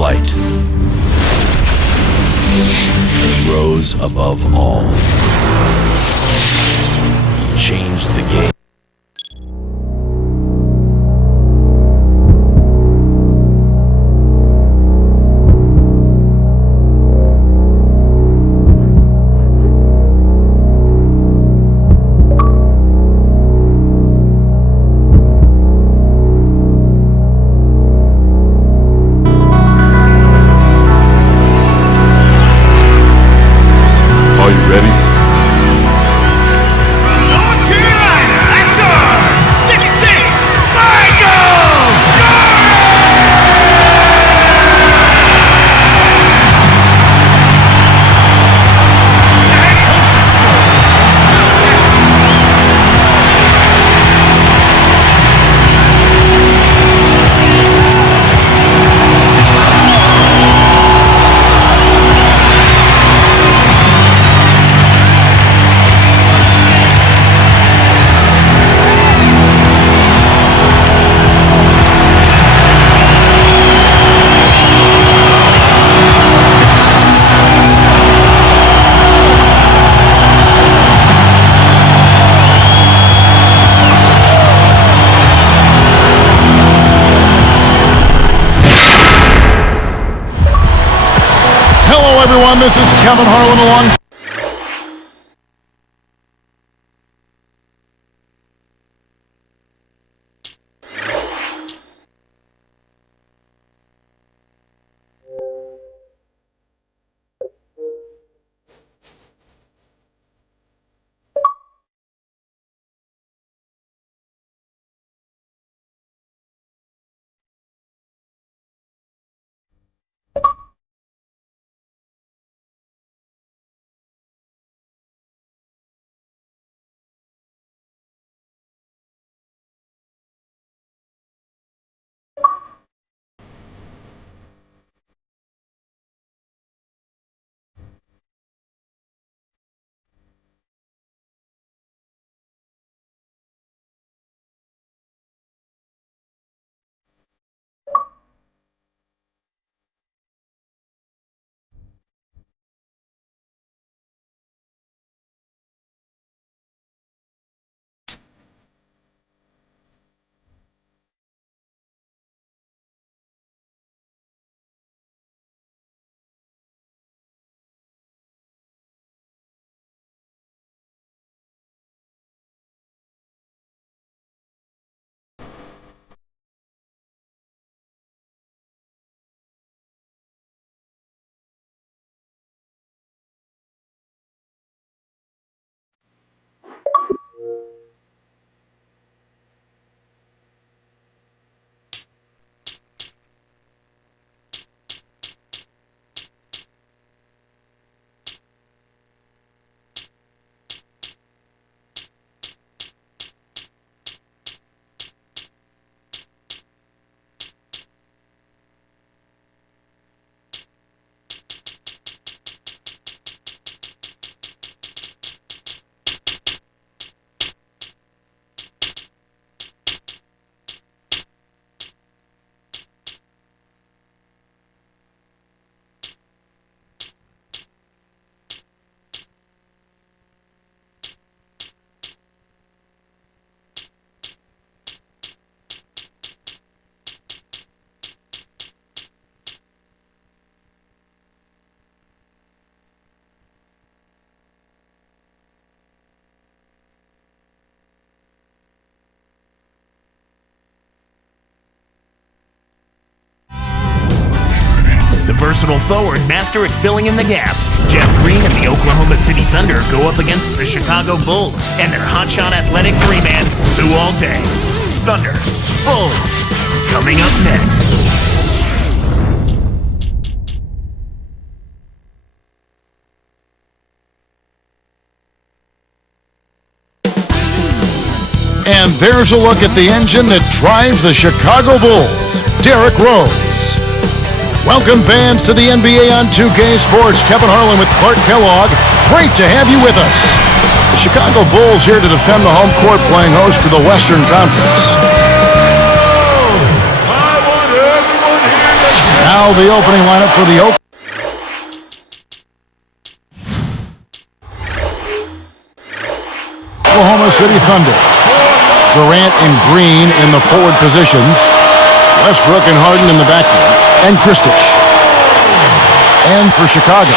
flight and rose above all. He changed the game. Are you ready? North Carolina, at guard, 6'6", Michael Hello, everyone. This is Kevin Harlan along. versatile forward, master at filling in the gaps. Jeff Green and the Oklahoma City Thunder go up against the Chicago Bulls and their hotshot athletic three-man, who all day. Thunder, Bulls, coming up next. And there's a look at the engine that drives the Chicago Bulls, Derrick Rose. Welcome, fans, to the NBA on 2K Sports. Kevin Harlan with Clark Kellogg. Great to have you with us. The Chicago Bulls here to defend the home court, playing host to the Western Conference. I want everyone here to... Now Now the opening lineup for the Oklahoma City Thunder. Durant and Green in the forward positions. Westbrook and Harden in the backcourt. And Kristich. And for Chicago,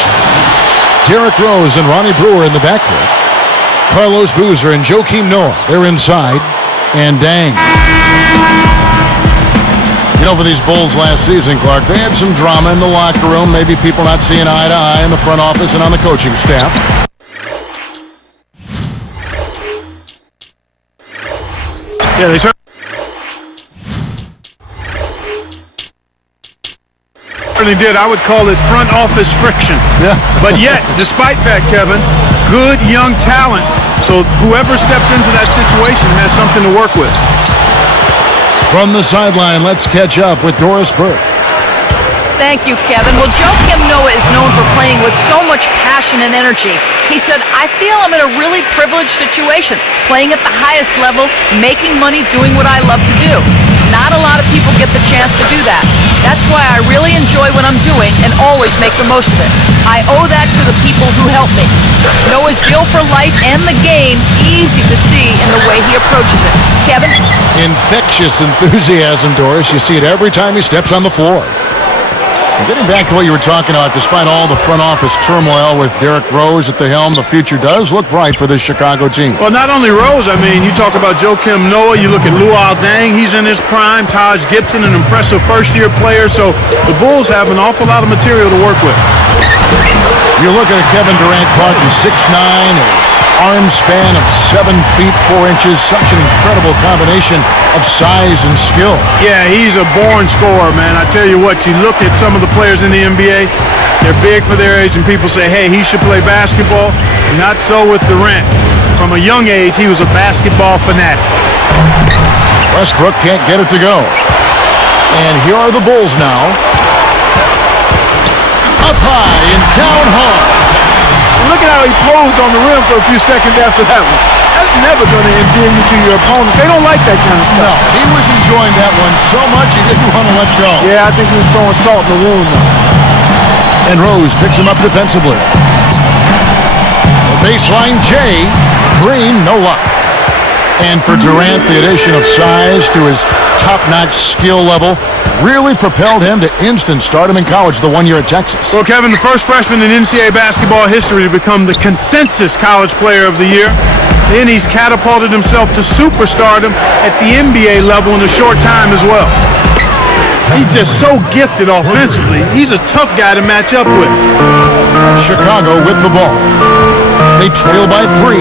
Derrick Rose and Ronnie Brewer in the backcourt. Carlos Boozer and Joakim Noah, they're inside. And dang. You know, for these Bulls last season, Clark, they had some drama in the locker room. Maybe people not seeing eye to eye in the front office and on the coaching staff. Yeah, they certainly did. I would call it front office friction. Yeah. But yet, despite that, Kevin, good young talent. So whoever steps into that situation has something to work with. From the sideline, let's catch up with Doris Burke. Thank you, Kevin. Well, Joakim Noah is known for playing with so much passion and energy. He said, I feel I'm in a really privileged situation, playing at the highest level, making money, doing what I love to do. Not a lot of people get the chance to do that. That's why I really enjoy what I'm doing and always make the most of it. I owe that to the people who helped me. Noah's zeal for life and the game, easy to see in the way he approaches it. Kevin? Infectious enthusiasm, Doris. You see it every time he steps on the floor. Getting back to what you were talking about, despite all the front office turmoil with Derrick Rose at the helm, the future does look bright for this Chicago team. Well, not only Rose, I mean, you talk about Joakim Noah, you look at Luol Deng, he's in his prime, Taj Gibson, an impressive first-year player, so the Bulls have an awful lot of material to work with. You look at a Kevin Durant, Clark, who's 6'9", an arm span of 7 feet 4 inches, such an incredible combination of size and skill. Yeah, he's a born scorer, man. I tell you what, you look at some of the players in the NBA, they're big for their age, and people say, hey, he should play basketball. Not so with Durant. From a young age, he was a basketball fanatic. Westbrook can't get it to go. And here are the Bulls now. Up high and down hard. Look at how he posed on the rim for a few seconds after that one. That's never going to endear you to your opponents. They don't like that kind of stuff. No, he was enjoying that one so much he didn't want to let go. Yeah, I think he was throwing salt in the wound, though. And Rose picks him up defensively. The baseline J, Green, no luck. And for Durant, the addition of size to his top-notch skill level really propelled him to instant stardom in college the 1 year at Texas. Well, Kevin, the first freshman in NCAA basketball history to become the consensus college player of the year. Then he's catapulted himself to superstardom at the NBA level in a short time as well. He's just so gifted offensively. He's a tough guy to match up with. Chicago with the ball. They trail by 3.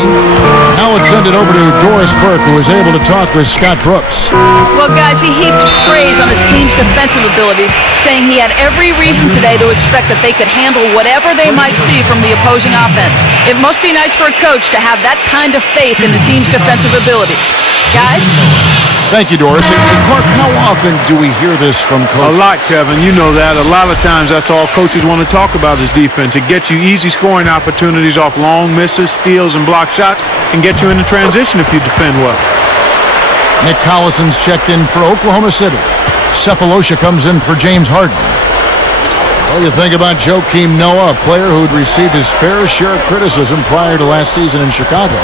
Now it's sent it over to Doris Burke, who was able to talk with Scott Brooks. Well, guys, he heaped praise on his team's defensive abilities, saying he had every reason today to expect that they could handle whatever they might see from the opposing offense. It must be nice for a coach to have that kind of faith in the team's defensive abilities. Guys? Thank you, Doris. And Clark, how often do we hear this from coaches? A lot, Kevin. You know that. A lot of times that's all coaches want to talk about is defense. It gets you easy scoring opportunities off long misses, steals, and block shots, and get you into transition if you defend well. Nick Collison's checked in for Oklahoma City. Cephalosha comes in for James Harden. What do you think about Joakim Noah, a player who'd received his fair share of criticism prior to last season in Chicago?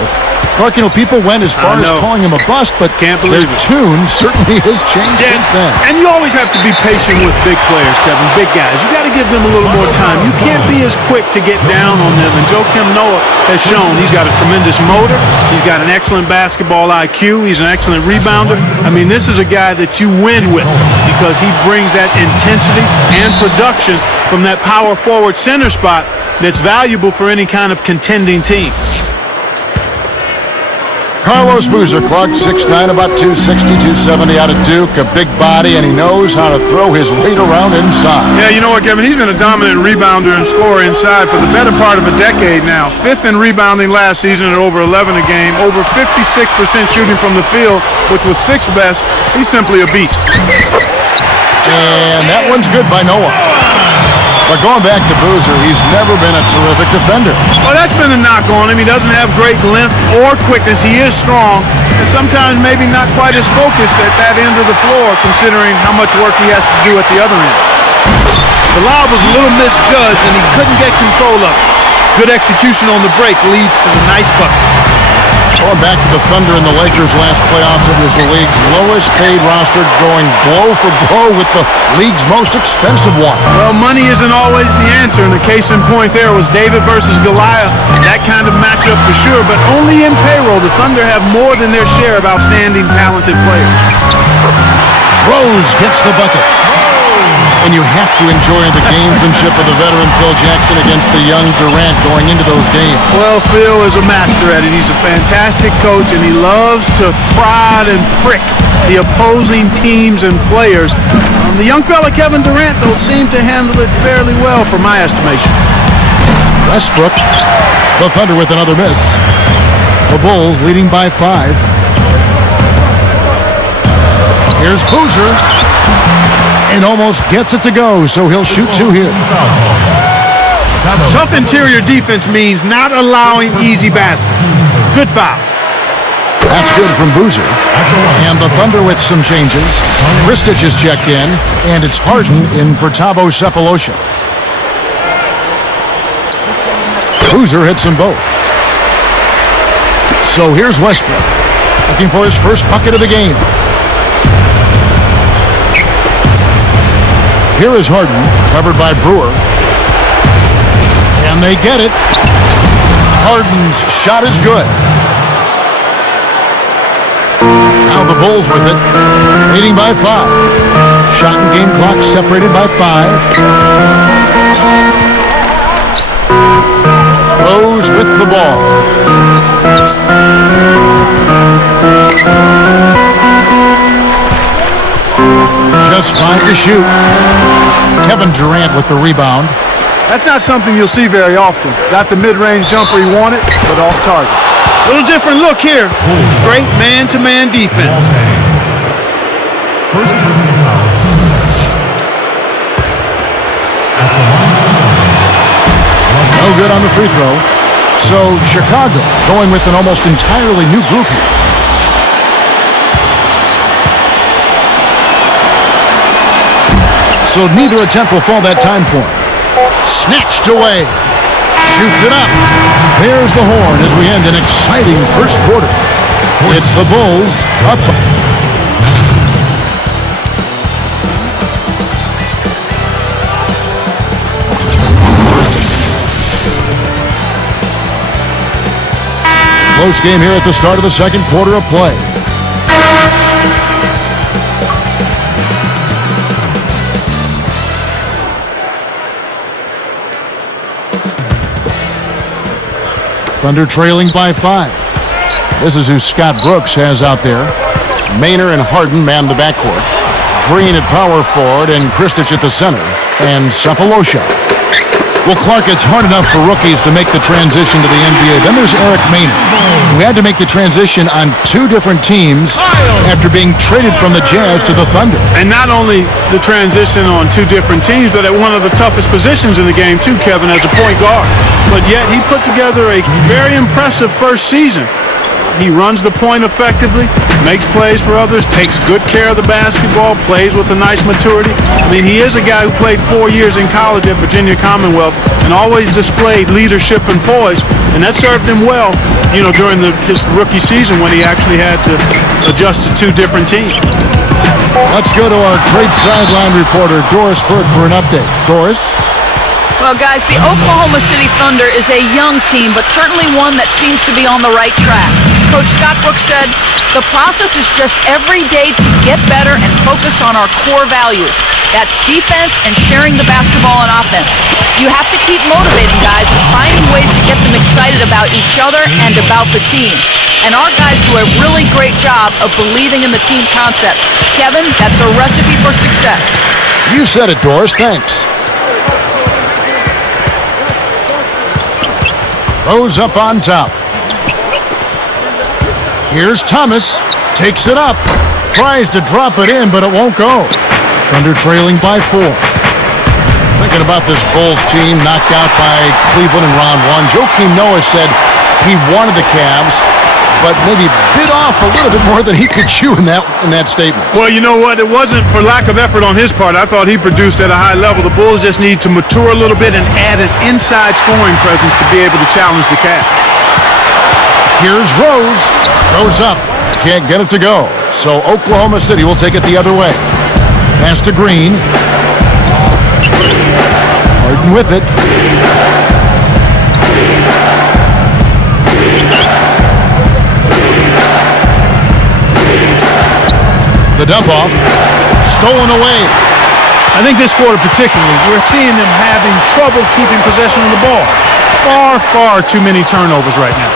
Clark, you know, people went as far as calling him a bust, but their tune certainly has changed since then. And you always have to be patient with big players, Kevin, big guys. You got to give them a little more time. You can't be as quick to get down on them. And Joakim Noah has shown he's got a tremendous motor. He's got an excellent basketball IQ. He's an excellent rebounder. I mean, this is a guy that you win with because he brings that intensity and production from that power forward center spot that's valuable for any kind of contending team. Carlos Boozer, Clark, 6'9", about 260, 270 out of Duke, a big body, and he knows how to throw his weight around inside. Yeah, you know what, Kevin? He's been a dominant rebounder and scorer inside for the better part of a decade now. 5th in rebounding last season at over 11 a game, over 56% shooting from the field, which was 6th best. He's simply a beast. And that one's good by Noah. But going back to Boozer, he's never been a terrific defender. Well, that's been the knock on him. He doesn't have great length or quickness. He is strong, and sometimes maybe not quite as focused at that end of the floor, considering how much work he has to do at the other end. The lob was a little misjudged, and he couldn't get control of it. Good execution on the break leads to the nice bucket. Going back to the Thunder in the Lakers' last playoffs, it was the league's lowest paid roster, going blow for blow with the league's most expensive one. Well, money isn't always the answer, and the case in point there was David versus Goliath. That kind of matchup for sure, but only in payroll. The Thunder have more than their share of outstanding, talented players. Rose gets the bucket. And you have to enjoy the gamesmanship of the veteran Phil Jackson against the young Durant going into those games. Well, Phil is a master at it. He's a fantastic coach, and he loves to prod and prick the opposing teams and players. The young fella Kevin Durant, though, seemed to handle it fairly well for my estimation. Westbrook, the Thunder with another miss. The Bulls leading by 5. Here's Boozer. And almost gets it to go, so he'll shoot 2 here. Tough interior defense means not allowing easy baskets. Good foul. That's good from Boozer. And the Thunder with some changes. Kristich is checked in, and it's Harden in for Thabo Sefolosha. Boozer hits them both. So here's Westbrook, looking for his first bucket of the game. Here is Harden, covered by Brewer. Can they get it? Harden's shot is good. Now the Bulls with it, leading by 5. Shot and game clock separated by 5. Rose with the ball. Just 5 to shoot. Kevin Durant with the rebound. That's not something you'll see very often. Got the mid-range jumper he wanted, but off target. Little different look here. Straight man-to-man defense. First personal foul. No good on the free throw. So Chicago going with an almost entirely new group here. So neither attempt will fall that time for him. Snatched away. Shoots it up. There's the horn as we end an exciting first quarter. It's the Bulls up. Close game here at the start of the second quarter of play. Thunder trailing by 5. This is who Scott Brooks has out there. Maynard and Harden man the backcourt. Green at power forward and Kristich at the center. And Sefolosha. Well, Clark, it's hard enough for rookies to make the transition to the NBA. Then there's Eric Maynard, who had to make the transition on 2 different teams after being traded from the Jazz to the Thunder. And not only the transition on 2 different teams, but at one of the toughest positions in the game, too, Kevin, as a point guard. But yet he put together a very impressive first season. He runs the point effectively, makes plays for others, takes good care of the basketball, plays with a nice maturity. I mean, he is a guy who played 4 years in college at Virginia Commonwealth and always displayed leadership and poise, and that served him well, you know, during his rookie season when he actually had to adjust to 2 different teams. Let's go to our great sideline reporter, Doris Burke, for an update. Doris? Well, guys, the Oklahoma City Thunder is a young team, but certainly one that seems to be on the right track. Coach Scott Brooks said, the process is just every day to get better and focus on our core values. That's defense and sharing the basketball and offense. You have to keep motivating guys and finding ways to get them excited about each other and about the team. And our guys do a really great job of believing in the team concept. Kevin, that's a recipe for success. You said it, Doris. Thanks. Rose up on top. Here's Thomas. Takes it up. Tries to drop it in, but it won't go. Thunder trailing by 4. Thinking about this Bulls team knocked out by Cleveland in round 1. Joakim Noah said he wanted the Cavs. but maybe bit off a little bit more than he could chew in that statement. Well, you know what? It wasn't for lack of effort on his part. I thought he produced at a high level. The Bulls just need to mature a little bit and add an inside scoring presence to be able to challenge the Cavs. Here's Rose. Goes up. Can't get it to go. So Oklahoma City will take it the other way. Pass to Green. Harden with it. The dump off. Stolen away. I think this quarter particularly, we're seeing them having trouble keeping possession of the ball. Far too many turnovers right now.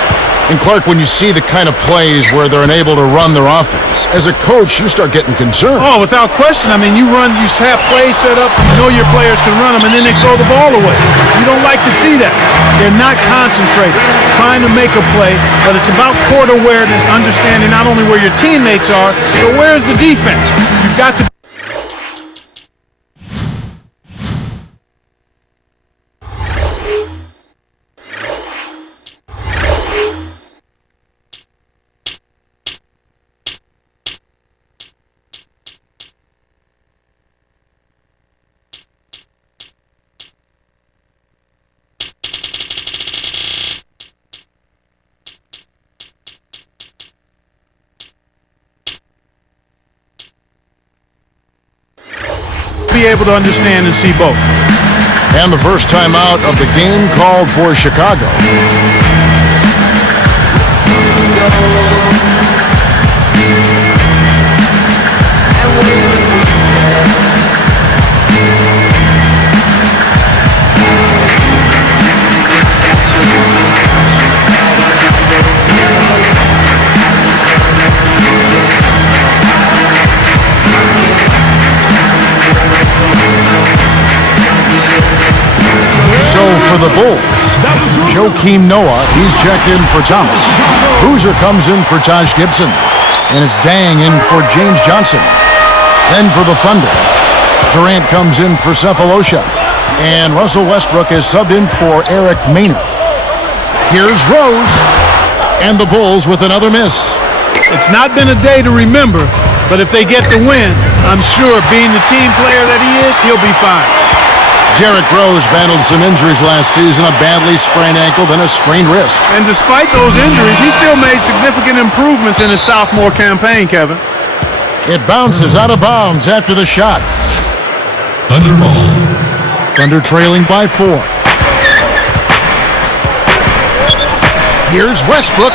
And Clark, when you see the kind of plays where they're unable to run their offense, as a coach, you start getting concerned. Oh, without question. I mean, you have plays set up, you know your players can run them, and then they throw the ball away. You don't like to see that. They're not concentrated, trying to make a play, but it's about court awareness, understanding not only where your teammates are, but where's the defense. You've got to be able to understand and see both. And the first time out of the game called for Chicago. So for the Bulls, Joakim Noah, he's checked in for Thomas. Boozer comes in for Taj Gibson. And it's Dang in for James Johnson. Then for the Thunder, Durant comes in for Cephalosha. And Russell Westbrook is subbed in for Eric Maynard. Here's Rose. And the Bulls with another miss. It's not been a day to remember, but if they get the win, I'm sure being the team player that he is, he'll be fine. Derrick Rose battled some injuries last season, a badly sprained ankle, then a sprained wrist. And despite those injuries, he still made significant improvements in his sophomore campaign, Kevin. It bounces out of bounds after the shot. Thunder ball. Thunder trailing by 4. Here's Westbrook.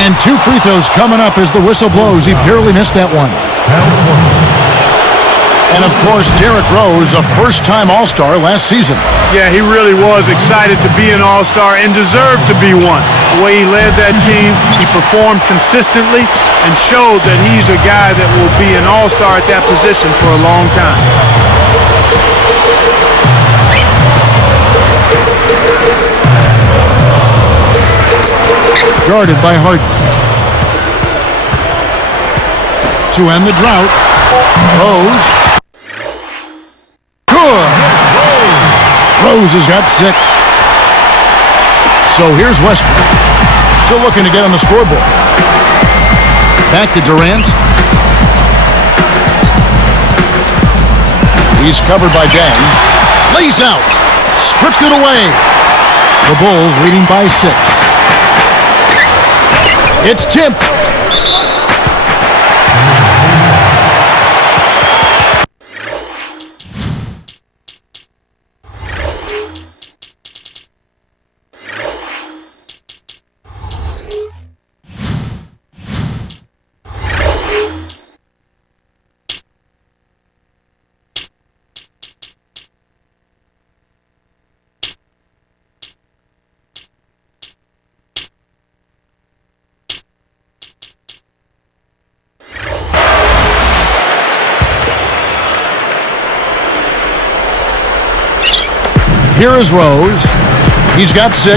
And 2 free throws coming up as the whistle blows. He barely missed that one. And, of course, Derrick Rose, a first-time All-Star last season. Yeah, he really was excited to be an All-Star and deserved to be one. The way he led that team, he performed consistently and showed that he's a guy that will be an All-Star at that position for a long time. Guarded by Harden. To end the drought, Rose. Good. Rose has got 6. So here's Westbrook. Still looking to get on the scoreboard. Back to Durant. He's covered by Dang. Lays out. Stripped it away. The Bulls leading by 6. It's tipped. Here is Rose. He's got 6.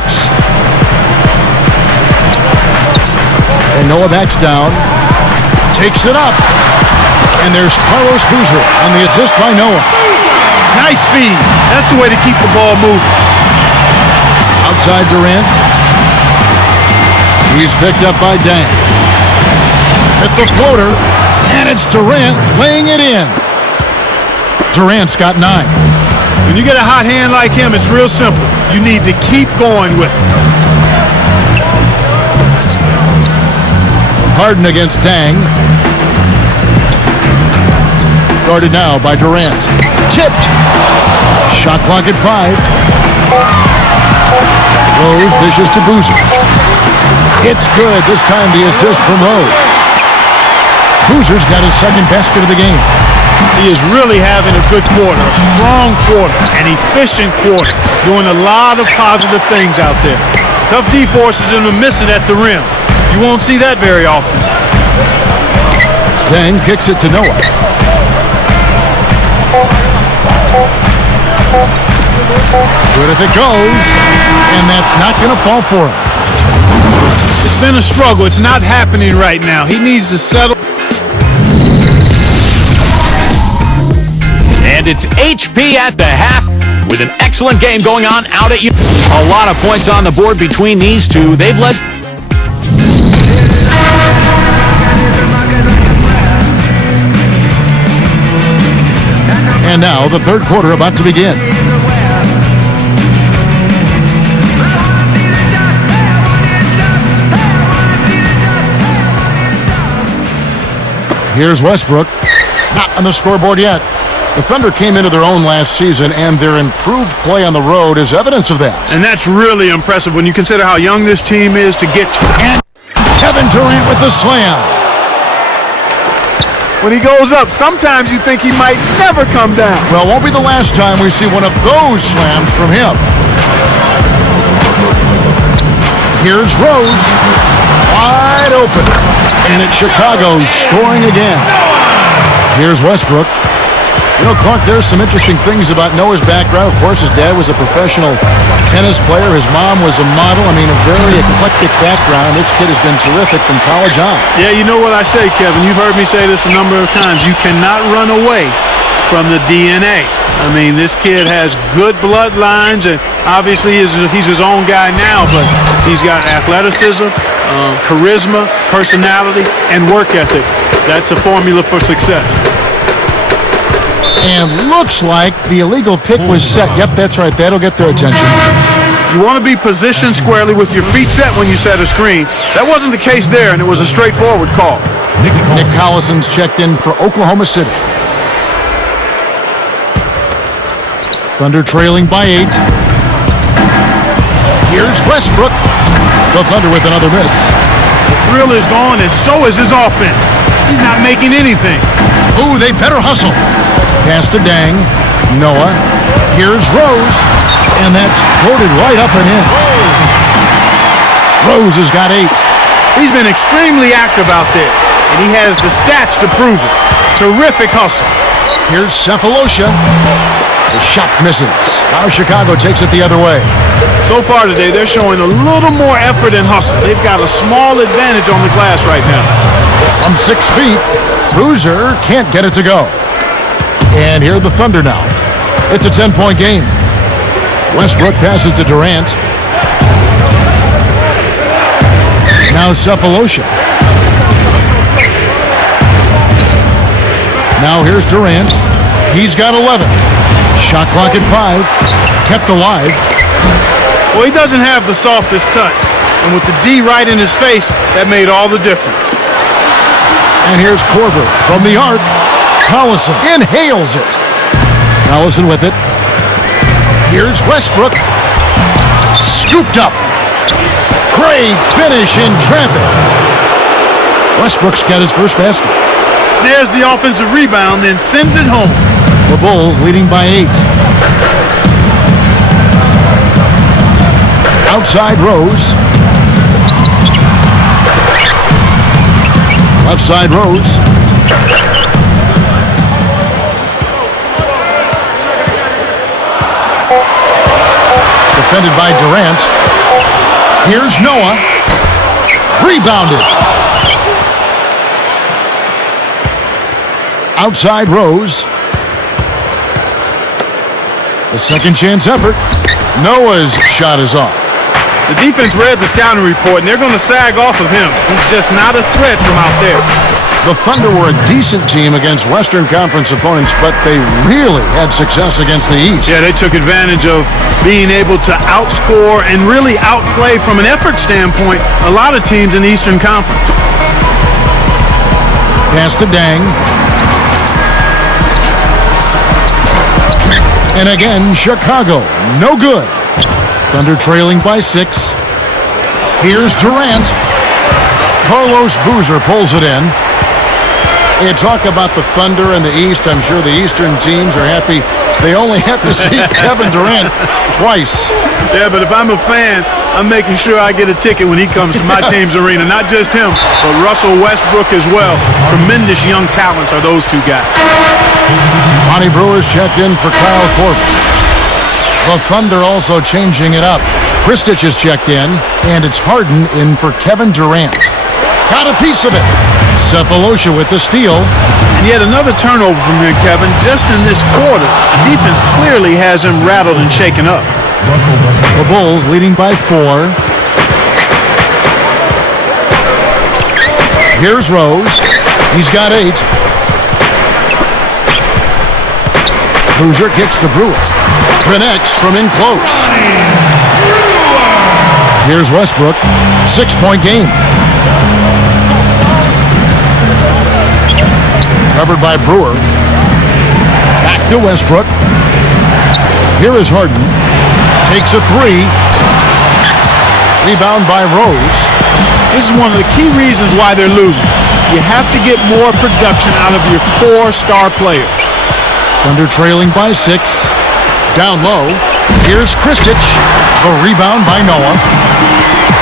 And Noah backs down. Takes it up. And there's Carlos Boozer on the assist by Noah. Nice speed. That's the way to keep the ball moving. Outside Durant. He's picked up by Dang. Hit the floater, and it's Durant laying it in. Durant's got 9. When you get a hot hand like him, it's real simple. You need to keep going with it. Harden against Dang. Guarded now by Durant. Tipped. Shot clock at 5. Rose dishes to Boozer. It's good. This time the assist from Rose. Boozer's got his second basket of the game. He is really having a good quarter, a strong quarter, an efficient quarter, doing a lot of positive things out there. Tough D-forces and a missing at the rim. You won't see that very often. Then kicks it to Noah. Good if it goes, and that's not going to fall for him. It's been a struggle. It's not happening right now. He needs to settle. And it's HP at the half with an excellent game going on out at you. A lot of points on the board between these two. They've led. And now the third quarter about to begin. Here's Westbrook. Not on the scoreboard yet. The Thunder came into their own last season, and their improved play on the road is evidence of that. And that's really impressive when you consider how young this team is to get to. And Kevin Durant with the slam. When he goes up, sometimes you think he might never come down. Well, won't be the last time we see one of those slams from him. Here's Rose. Wide open. And it's Chicago scoring again. Here's Westbrook. You know, Clark, there's some interesting things about Noah's background. Of course, his dad was a professional tennis player. His mom was a model. I mean, a very eclectic background. This kid has been terrific from college on. Yeah, you know what I say, Kevin. You've heard me say this a number of times. You cannot run away from the DNA. I mean, this kid has good bloodlines, and obviously he's his own guy now, but he's got athleticism, charisma, personality, and work ethic. That's a formula for success. And looks like the illegal pick was set. Yep, that's right. That'll get their attention. You want to be positioned squarely with your feet set when you set a screen. That wasn't the case there, and it was a straightforward call. Nick Collison's checked in for Oklahoma City. Thunder trailing by 8. Here's Westbrook. The Thunder with another miss. The thrill is gone, and so is his offense. He's not making anything. Ooh, they better hustle. Pass to Dang. Noah. Here's Rose. And that's floated right up and in. Rose has got 8. He's been extremely active out there, and he has the stats to prove it. Terrific hustle. Here's Cephalosha. The shot misses. Now Chicago takes it the other way. So far today, they're showing a little more effort and hustle. They've got a small advantage on the glass right now. From 6 feet, Boozer can't get it to go. And here are the Thunder now. It's a 10-point game. Westbrook passes to Durant. Now Cephalosha. Now here's Durant. He's got 11. Shot clock at 5. Kept alive. Well, he doesn't have the softest touch. And with the D right in his face, that made all the difference. And here's Korver from the arc. Collison inhales it. Collison with it. Here's Westbrook. Scooped up. Great finish in traffic. Westbrook's got his first basket. Snares the offensive rebound, then sends it home. The Bulls leading by 8. Outside Rose. Left side Rose. Defended by Durant. Here's Noah. Rebounded. Outside Rose. The second chance effort. Noah's shot is off. The defense read the scouting report, and they're going to sag off of him. He's just not a threat from out there. The Thunder were a decent team against Western Conference opponents, but they really had success against the East. Yeah, they took advantage of being able to outscore and really outplay from an effort standpoint a lot of teams in the Eastern Conference. Pass to Dang. And again, Chicago, no good. Thunder trailing by 6. Here's Durant. Carlos Boozer pulls it in. You talk about the Thunder and the East. I'm sure the Eastern teams are happy they only have to see Kevin Durant twice. Yeah, but if I'm a fan, I'm making sure I get a ticket when he comes to my team's arena. Not just him, but Russell Westbrook as well. Tremendous young talents are those two guys. Lonnie Brewer's checked in for Kyle Korver. The Thunder also changing it up. Kristich is checked in, and it's Harden in for Kevin Durant. Got a piece of it. Cephalosha with the steal. And yet another turnover from here, Kevin. Just in this quarter, the defense clearly has him rattled and shaken up. The Bulls leading by 4. Here's Rose. He's got 8. Boozer kicks to Brewer. Connects from in close. Here's Westbrook. 6-point game. Covered by Brewer. Back to Westbrook. Here is Harden. Takes a 3. Rebound by Rose. This is one of the key reasons why they're losing. You have to get more production out of your core star players. Thunder trailing by 6. Down low. Here's Kristich. A rebound by Noah.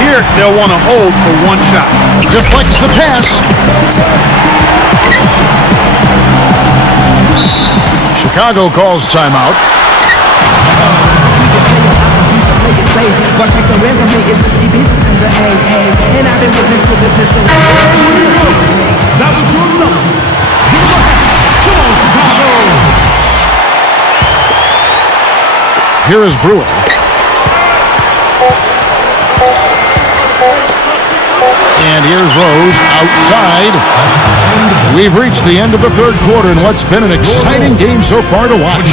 Here, they'll want to hold for one shot. Deflects the pass. Chicago calls timeout. Here is Brewer. And here's Rose outside. We've reached the end of the third quarter in what's been an exciting game so far to watch.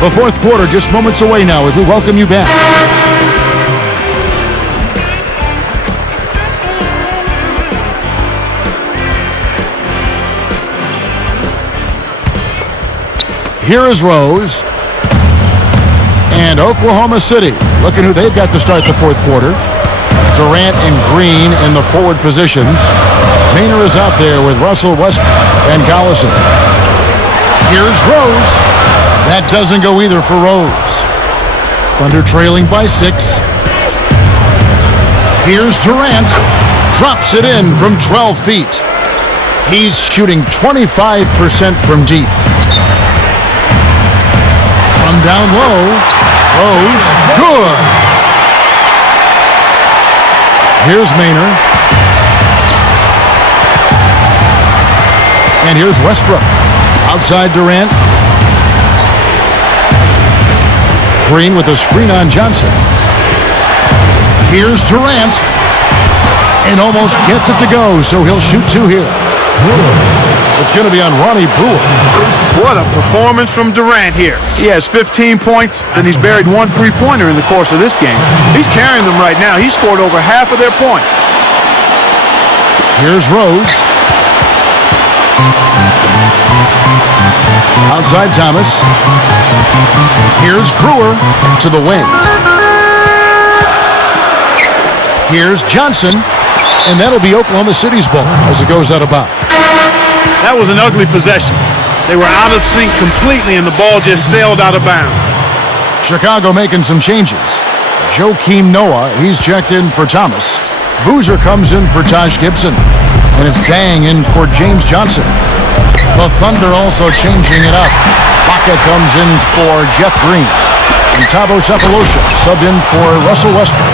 The fourth quarter just moments away now as we welcome you back. Here is Rose. And Oklahoma City, looking who they've got to start the fourth quarter. Durant and Green in the forward positions. Maynard is out there with Russell Westbrook and Collison. Here's Rose. That doesn't go either for Rose. Thunder trailing by 6. Here's Durant. Drops it in from 12 feet. He's shooting 25% from deep. From down low, Rose, good. Here's Maynard. And here's Westbrook. Outside Durant. Green with a screen on Johnson. Here's Durant. And almost gets it to go, so he'll shoot 2 here. It's going to be on Ronnie Brewer. What a performance from Durant here. He has 15 points, and he's buried 1 3-pointer in the course of this game. He's carrying them right now. He scored over half of their points. Here's Rose. Outside Thomas. Here's Brewer to the wing. Here's Johnson. And that'll be Oklahoma City's ball as it goes out of bounds. That was an ugly possession. They were out of sync completely, and the ball just sailed out of bounds. Chicago making some changes. Joakim Noah, he's checked in for Thomas. Boozer comes in for Taj Gibson. And it's Dang in for James Johnson. The Thunder also changing it up. Baca comes in for Jeff Green. And Thabo Cephalosha subbed in for Russell Westbrook.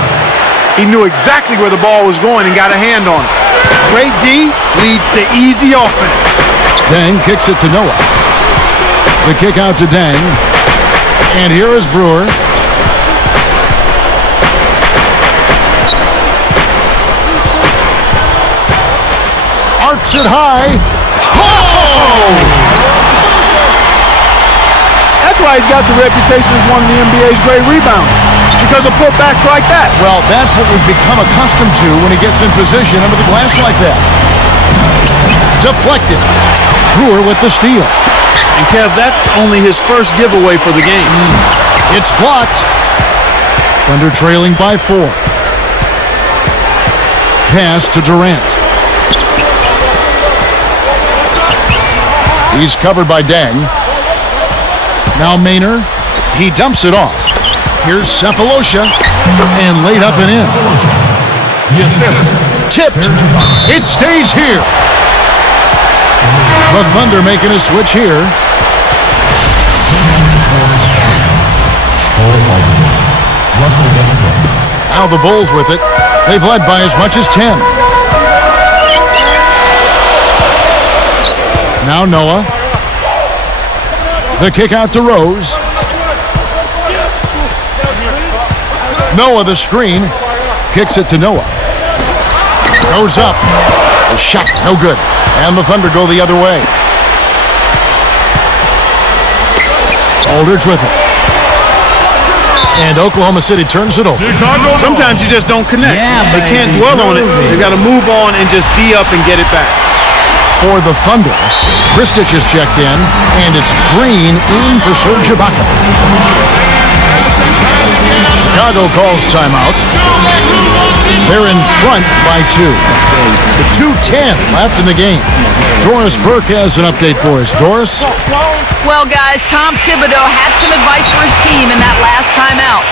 He knew exactly where the ball was going and got a hand on it. Great D leads to easy offense. Dang kicks it to Noah. The kick out to Dang. And here is Brewer. Arcs it high. Oh! That's why he's got the reputation as one of the NBA's great rebounders, because of putbacks like that. Well, that's what we've become accustomed to when he gets in position under the glass like that. Deflected. Brewer with the steal. And Kev, that's only his first giveaway for the game. It's blocked. Thunder trailing by 4. Pass to Durant. He's covered by Dang. Now Maynard. He dumps it off. Here's Cephalosha. And laid up and in. Tipped. It stays here. The Thunder making a switch here. Now the Bulls with it. They've led by as much as 10. Now Noah. The kick out to Rose. Noah the screen. Kicks it to Noah. Goes up. The shot no good. And the Thunder go the other way. Aldridge with it. And Oklahoma City turns it over. Sometimes you just don't connect. They can't dwell on it. They've got to move on and just D up and get it back. For the Thunder, Kristich is checked in, and it's Green in for Serge Ibaka. Chicago calls timeout. They're in front by 2. The 2:10 left in the game. Doris Burke has an update for us. Doris? Well, guys, Tom Thibodeau had some advice for his team in that last timeout.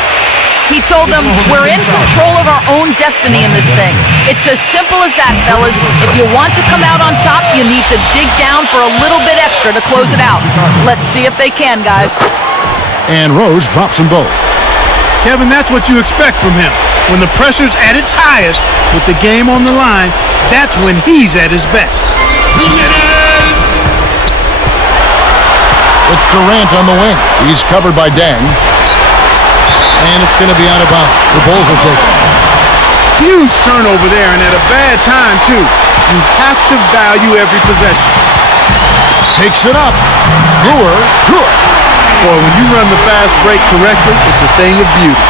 He told them, we're in control of our own destiny in this thing. It's as simple as that, fellas. If you want to come out on top, you need to dig down for a little bit extra to close it out. Let's see if they can, guys. And Rose drops them both. Kevin, that's what you expect from him. When the pressure's at its highest, with the game on the line, that's when he's at his best. It's Durant on the wing. He's covered by Dang. And it's going to be out of bounds. The Bulls will take it. Huge turnover there, and at a bad time, too. You have to value every possession. Takes it up. Brewer. Boy, when you run the fast break correctly, it's a thing of beauty.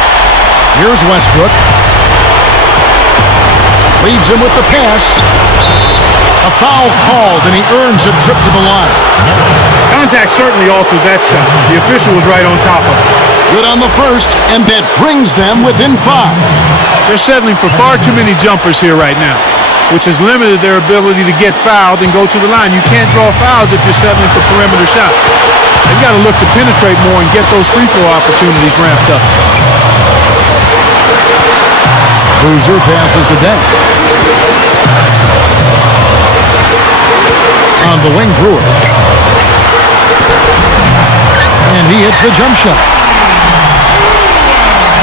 Here's Westbrook. Leads him with the pass. A foul called, and he earns a trip to the line. Contact certainly altered that shot. The official was right on top of it. Good on the first, and that brings them within 5. They're settling for far too many jumpers here right now, which has limited their ability to get fouled and go to the line. You can't draw fouls if you're settling for perimeter shots. They've got to look to penetrate more and get those free throw opportunities ramped up. Boozer passes to Deng. On the wing, Brewer. And he hits the jump shot.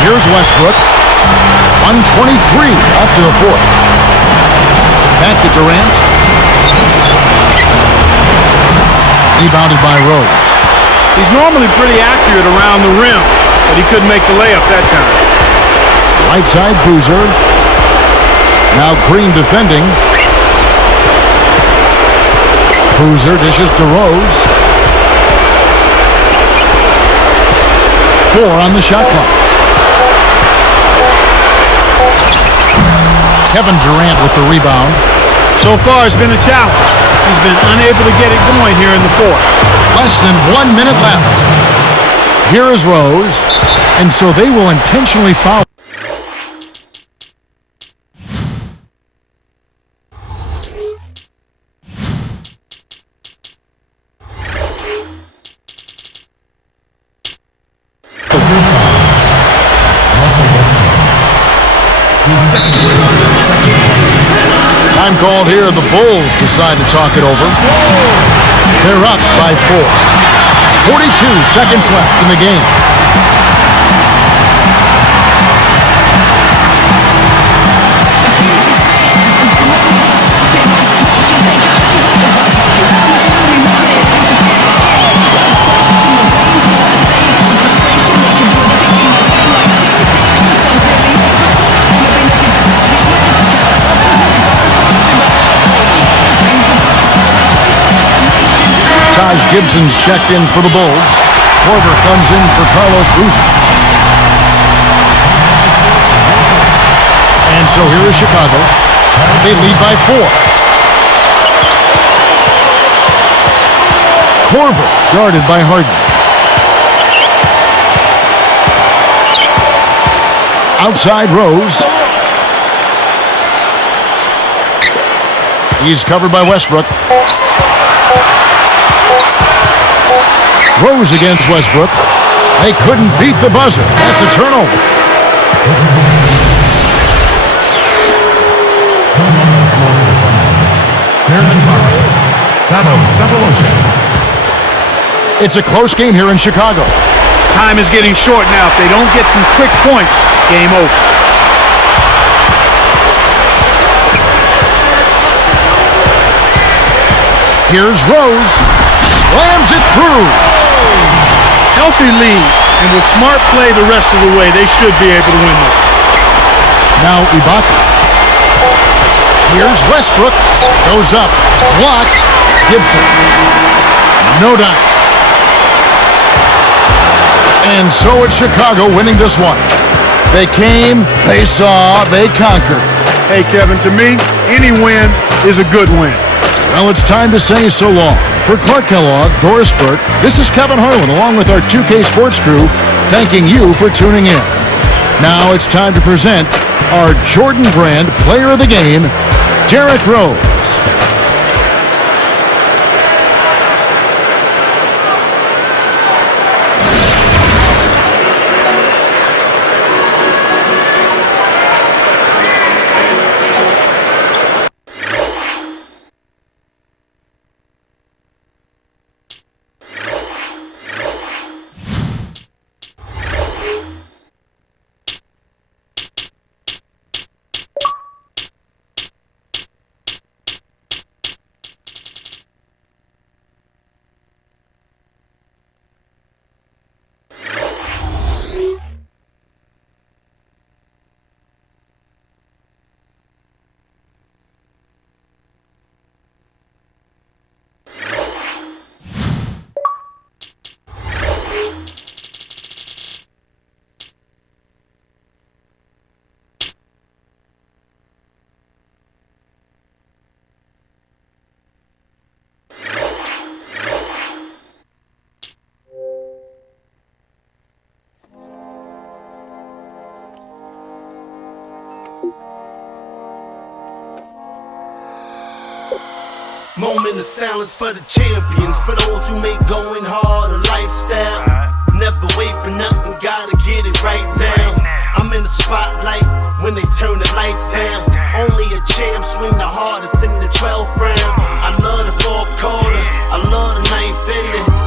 Here's Westbrook. 1:23 after the 4th. Back to Durant. Rebounded by Rose. He's normally pretty accurate around the rim, but he couldn't make the layup that time. Right side, Boozer. Now Green defending. Boozer dishes to Rose. 4 on the shot clock. Kevin Durant with the rebound. So far, it's been a challenge. He's been unable to get it going here in the 4th. Less than 1 minute left. Here is Rose, and so they will intentionally foul. Time called here. The Bulls decide to talk it over. They're up by 4. 42 seconds left in the game. Taj Gibson's checked in for the Bulls. Korver comes in for Carlos Boozer. And so here is Chicago. They lead by 4. Korver guarded by Harden. Outside Rose. He's covered by Westbrook. Rose against Westbrook. They couldn't beat the buzzer. That's a turnover. It's a close game here in Chicago. Time is getting short now. If they don't get some quick points, game over. Here's Rose. Slams it through. Healthy lead, and with smart play the rest of the way, they should be able to win this. Now Ibaka. Here's Westbrook. Goes up. Blocked. Gibson. No dice. And so it's Chicago winning this one. They came, they saw, they conquered. Hey, Kevin, to me, any win is a good win. Well, it's time to say so long. For Clark Kellogg, Doris Burke, this is Kevin Harlan along with our 2K Sports crew, thanking you for tuning in. Now it's time to present our Jordan Brand Player of the Game, Derrick Rose. Moment of silence for the champions, for those who make going hard a lifestyle. Never wait for nothing, gotta get it right now. I'm in the spotlight when they turn the lights down. Only a champ swing the hardest in the 12th round. I love the fourth quarter, I love the ninth inning.